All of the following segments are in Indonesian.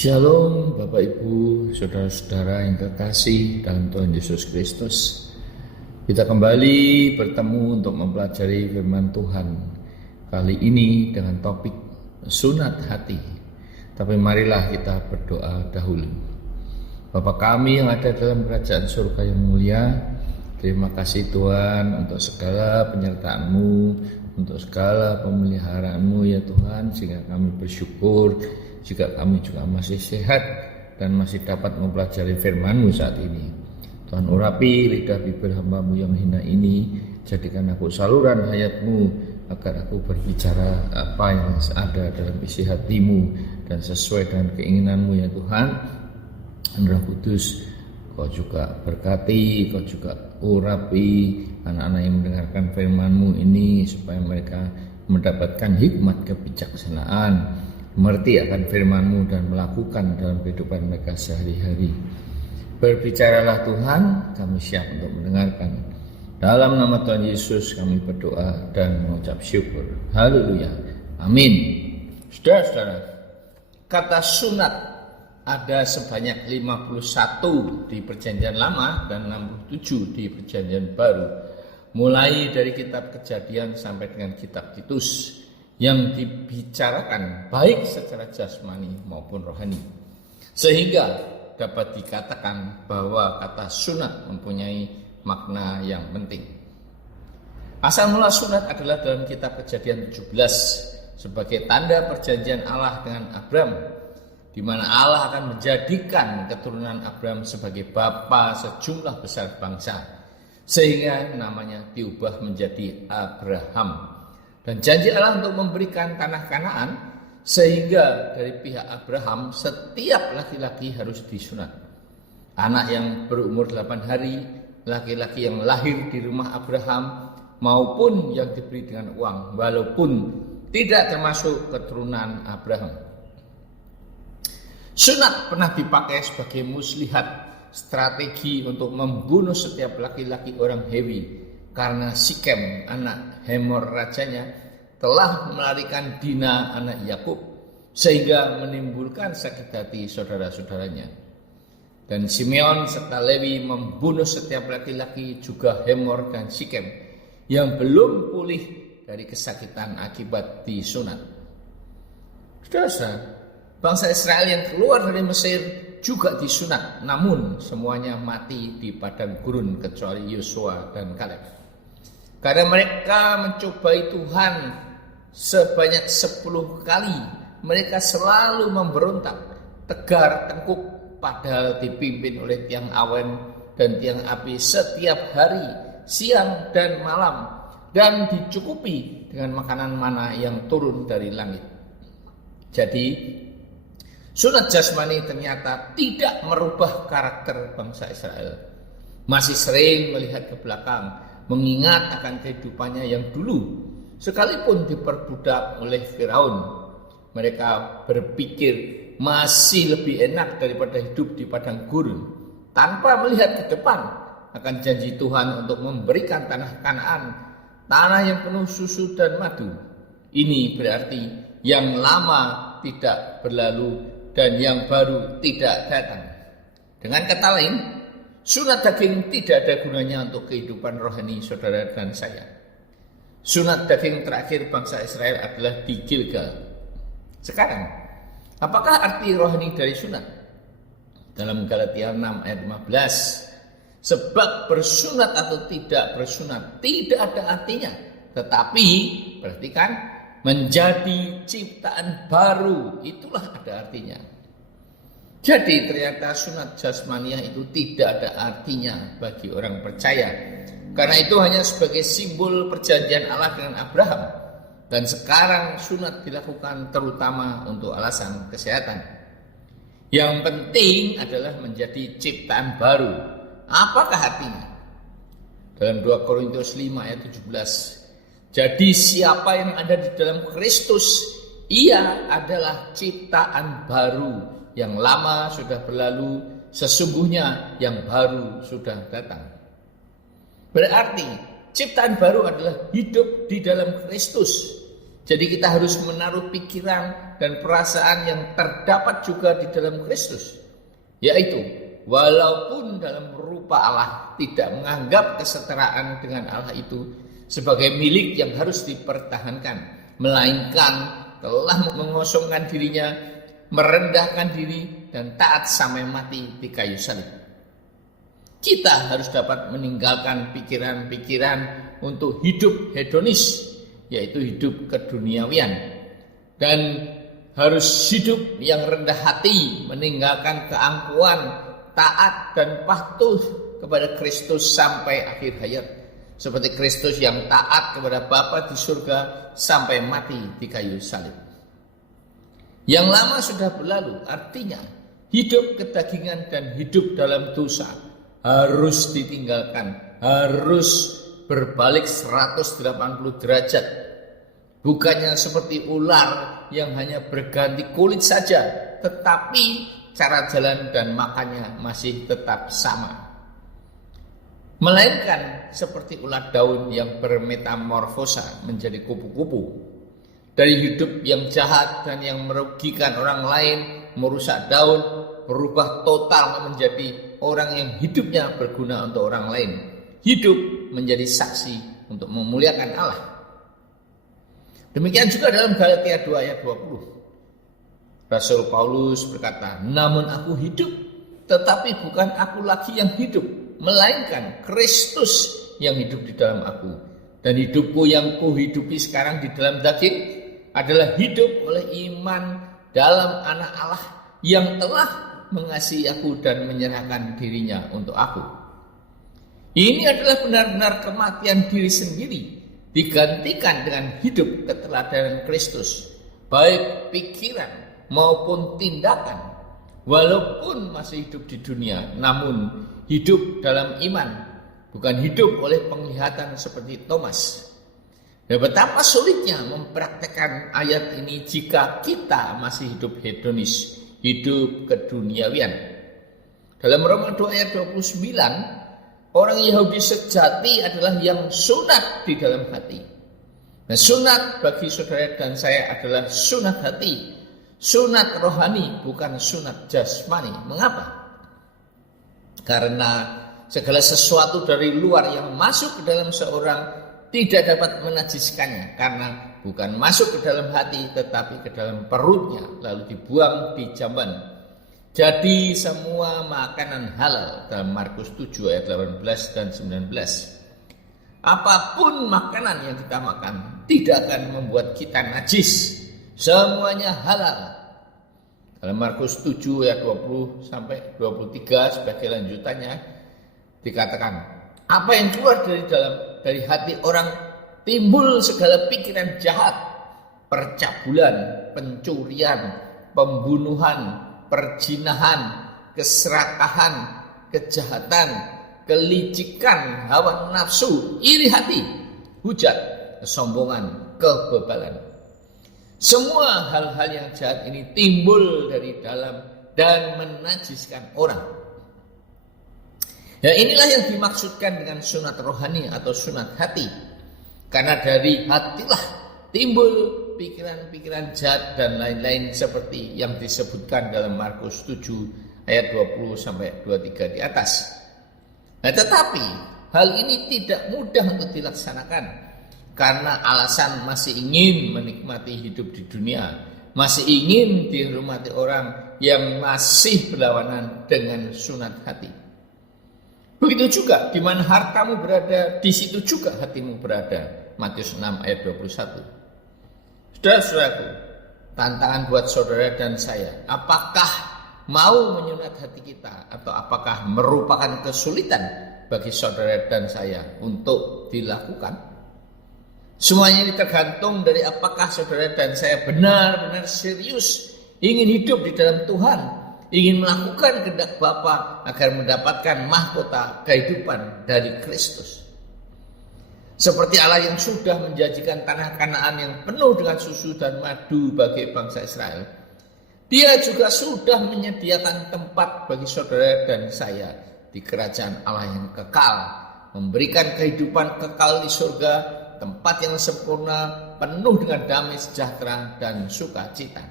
Shalom Bapak Ibu, Saudara-saudara yang terkasih dalam Tuhan Yesus Kristus. Kita kembali bertemu untuk mempelajari firman Tuhan. Kali ini dengan topik sunat hati. Tapi marilah kita berdoa dahulu. Bapa kami yang ada dalam kerajaan surga yang mulia, terima kasih Tuhan untuk segala penyertaan-Mu, untuk segala pemeliharaan-Mu ya Tuhan, sehingga kami bersyukur jika kami juga masih sehat dan masih dapat mempelajari firman-Mu saat ini. Tuhan urapi lidah bibir hamba-Mu yang hina ini, jadikan aku saluran hayat-Mu, agar aku berbicara apa yang ada dalam isi hati-Mu dan sesuai dengan keinginan-Mu ya Tuhan. Roh Kudus, Kau juga berkati, Kau juga urapi anak-anak yang mendengarkan firman-Mu ini, supaya mereka mendapatkan hikmat kebijaksanaan, mengerti akan firman-Mu dan melakukan dalam kehidupan mereka sehari-hari. Berbicaralah Tuhan, kami siap untuk mendengarkan. Dalam nama Tuhan Yesus kami berdoa dan mengucap syukur. Haleluya. Amin. Saudara-saudara, kata sunat ada sebanyak 51 di Perjanjian Lama dan 67 di Perjanjian Baru. Mulai dari kitab Kejadian sampai dengan kitab Titus, yang dibicarakan baik secara jasmani maupun rohani, sehingga dapat dikatakan bahwa kata sunat mempunyai makna yang penting. Asal mula sunat adalah dalam kitab Kejadian 17 sebagai tanda perjanjian Allah dengan Abraham, di mana Allah akan menjadikan keturunan Abraham sebagai bapa sejumlah besar bangsa, sehingga namanya diubah menjadi Abraham. Dan janji Allah untuk memberikan tanah Kanaan, sehingga dari pihak Abraham setiap laki-laki harus disunat. Anak yang berumur 8 hari, laki-laki yang lahir di rumah Abraham, maupun yang diberi dengan uang, walaupun tidak termasuk keturunan Abraham. Sunat pernah dipakai sebagai muslihat, strategi untuk membunuh setiap laki-laki orang Hewi, karena Sikem, anak Hemor rajanya, telah melarikan Dina, anak Yakub, sehingga menimbulkan sakit hati saudara-saudaranya. Dan Simeon serta Lewi membunuh setiap laki-laki, juga Hemor dan Sikem, yang belum pulih dari kesakitan akibat disunat. Saudara, bangsa Israel yang keluar dari Mesir juga disunat, namun semuanya mati di padang gurun kecuali Yosua dan Kaleb. Karena mereka mencobai Tuhan sebanyak 10 kali, mereka selalu memberontak, tegar tengkuk, padahal dipimpin oleh tiang awan dan tiang api setiap hari, siang dan malam, dan dicukupi dengan makanan mana yang turun dari langit. Jadi sunat jasmani ternyata tidak merubah karakter bangsa Israel. Masih sering melihat ke belakang, mengingat akan kehidupannya yang dulu. Sekalipun diperbudak oleh Firaun, mereka berpikir masih lebih enak daripada hidup di padang gurun, tanpa melihat ke depan akan janji Tuhan untuk memberikan tanah Kanaan, tanah yang penuh susu dan madu. Ini berarti yang lama tidak berlalu dan yang baru tidak datang. Dengan kata lain, sunat daging tidak ada gunanya untuk kehidupan rohani saudara dan saya. Sunat daging terakhir bangsa Israel adalah di Gilgal. Sekarang, apakah arti rohani dari sunat? Dalam Galatia 6 ayat 15, sebab bersunat atau tidak bersunat tidak ada artinya, tetapi perhatikan, menjadi ciptaan baru, itulah ada artinya. Jadi ternyata sunat jasmaniah itu tidak ada artinya bagi orang percaya, karena itu hanya sebagai simbol perjanjian Allah dengan Abraham. Dan sekarang sunat dilakukan terutama untuk alasan kesehatan. Yang penting adalah menjadi ciptaan baru. Apakah artinya? Dalam 2 Korintus 5 ayat 17, jadi siapa yang ada di dalam Kristus, ia adalah ciptaan baru. Yang lama sudah berlalu, sesungguhnya yang baru sudah datang. Berarti ciptaan baru adalah hidup di dalam Kristus. Jadi kita harus menaruh pikiran, dan perasaan yang terdapat juga di dalam Kristus, yaitu walaupun dalam rupa Allah tidak menganggap kesetaraan dengan Allah itu sebagai milik yang harus dipertahankan, melainkan telah mengosongkan dirinya, merendahkan diri dan taat sampai mati di kayu salib. Kita harus dapat meninggalkan pikiran-pikiran untuk hidup hedonis, yaitu hidup keduniawian, dan harus hidup yang rendah hati, meninggalkan keangkuhan, taat dan patuh kepada Kristus sampai akhir hayat, seperti Kristus yang taat kepada Bapa di surga sampai mati di kayu salib. Yang lama sudah berlalu, artinya hidup kedagingan dan hidup dalam dosa harus ditinggalkan, harus berbalik 180 derajat. Bukannya seperti ular yang hanya berganti kulit saja, tetapi cara jalan dan makannya masih tetap sama. Melainkan seperti ulat daun yang bermetamorfosa menjadi kupu-kupu. Dari hidup yang jahat dan yang merugikan orang lain, merusak daun, berubah total menjadi orang yang hidupnya berguna untuk orang lain. Hidup menjadi saksi untuk memuliakan Allah. Demikian juga dalam Galatia 2 ayat 20. Rasul Paulus berkata, namun aku hidup, tetapi bukan aku lagi yang hidup, melainkan Kristus yang hidup di dalam aku. Dan hidupku yang kuhidupi sekarang di dalam daging adalah hidup oleh iman dalam Anak Allah yang telah mengasihi aku dan menyerahkan dirinya untuk aku. Ini adalah benar-benar kematian diri sendiri digantikan dengan hidup keteladanan Kristus, baik pikiran maupun tindakan. Walaupun masih hidup di dunia, namun hidup dalam iman, bukan hidup oleh penglihatan seperti Thomas. Dan betapa sulitnya mempraktekkan ayat ini jika kita masih hidup hedonis, hidup keduniawian. Dalam Roma 2 ayat 29, orang Yahudi sejati adalah yang sunat di dalam hati. Nah, sunat bagi saudara dan saya adalah sunat hati, sunat rohani, bukan sunat jasmani. Mengapa? Karena segala sesuatu dari luar yang masuk ke dalam seorang tidak dapat menajiskannya, karena bukan masuk ke dalam hati tetapi ke dalam perutnya, lalu dibuang di jamban. Jadi semua makanan halal dalam Markus 7 ayat 18 dan 19. Apapun makanan yang kita makan tidak akan membuat kita najis. Semuanya halal. Dalam Markus 7 ayat 20 sampai 23 sebagai lanjutannya dikatakan, apa yang keluar dari hati orang timbul segala pikiran jahat, percabulan, pencurian, pembunuhan, perzinahan, keserakahan, kejahatan, kelicikan, hawa nafsu, iri hati, hujat, kesombongan, kebebalan. Semua hal-hal yang jahat ini timbul dari dalam dan menajiskan orang. Ya, inilah yang dimaksudkan dengan sunat rohani atau sunat hati. Karena dari hatilah timbul pikiran-pikiran jahat dan lain-lain seperti yang disebutkan dalam Markus 7 ayat 20 sampai 23 di atas. Nah, tetapi hal ini tidak mudah untuk dilaksanakan karena alasan masih ingin menikmati hidup di dunia, masih ingin dihormati orang yang masih berlawanan dengan sunat hati. Begitu juga di mana hartamu berada, di situ juga hatimu berada. Matius 6 ayat 21. Saudara-saudaraku, tantangan buat saudara dan saya, apakah mau menyunat hati kita atau apakah merupakan kesulitan bagi saudara dan saya untuk dilakukan? Semuanya ini tergantung dari apakah saudara dan saya benar-benar serius ingin hidup di dalam Tuhan, ingin melakukan kehendak Bapa agar mendapatkan mahkota kehidupan dari Kristus. Seperti Allah yang sudah menjanjikan tanah Kanaan yang penuh dengan susu dan madu bagi bangsa Israel, Dia juga sudah menyediakan tempat bagi saudara dan saya di kerajaan Allah yang kekal, memberikan kehidupan kekal di surga, tempat yang sempurna, penuh dengan damai sejahtera dan sukacita.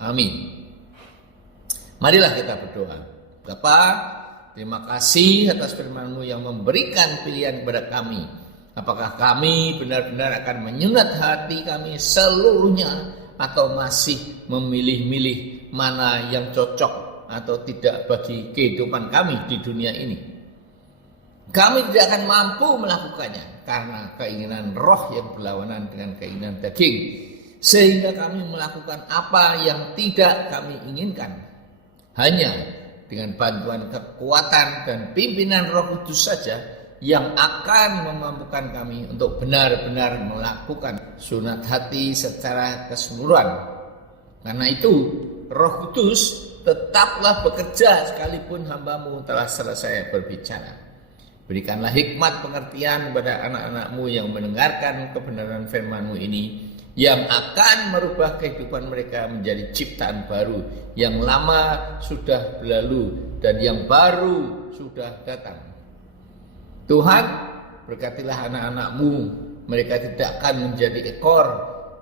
Amin. Marilah kita berdoa. Bapa, terima kasih atas firman-Mu yang memberikan pilihan kepada kami. Apakah kami benar-benar akan menyunat hati kami seluruhnya, atau masih memilih-milih mana yang cocok atau tidak bagi kehidupan kami di dunia ini. Kami tidak akan mampu melakukannya karena keinginan roh yang berlawanan dengan keinginan daging, sehingga kami melakukan apa yang tidak kami inginkan. Hanya dengan bantuan kekuatan dan pimpinan Roh Kudus saja yang akan memampukan kami untuk benar-benar melakukan sunat hati secara keseluruhan. Karena itu Roh Kudus tetaplah bekerja sekalipun hamba-Mu telah selesai berbicara. Berikanlah hikmat pengertian kepada anak-anak-Mu yang mendengarkan kebenaran firman-Mu ini, yang akan merubah kehidupan mereka menjadi ciptaan baru. Yang lama sudah berlalu dan yang baru sudah datang. Tuhan, berkatilah anak-anak-Mu. Mereka tidak akan menjadi ekor,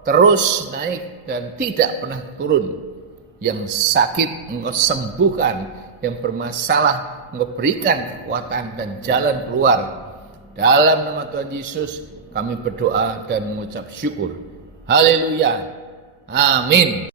terus naik dan tidak pernah turun. Yang sakit Engkau sembuhkan, yang bermasalah Engkau berikan kekuatan dan jalan keluar. Dalam nama Tuhan Yesus kami berdoa dan mengucap syukur. Haleluya. Amin.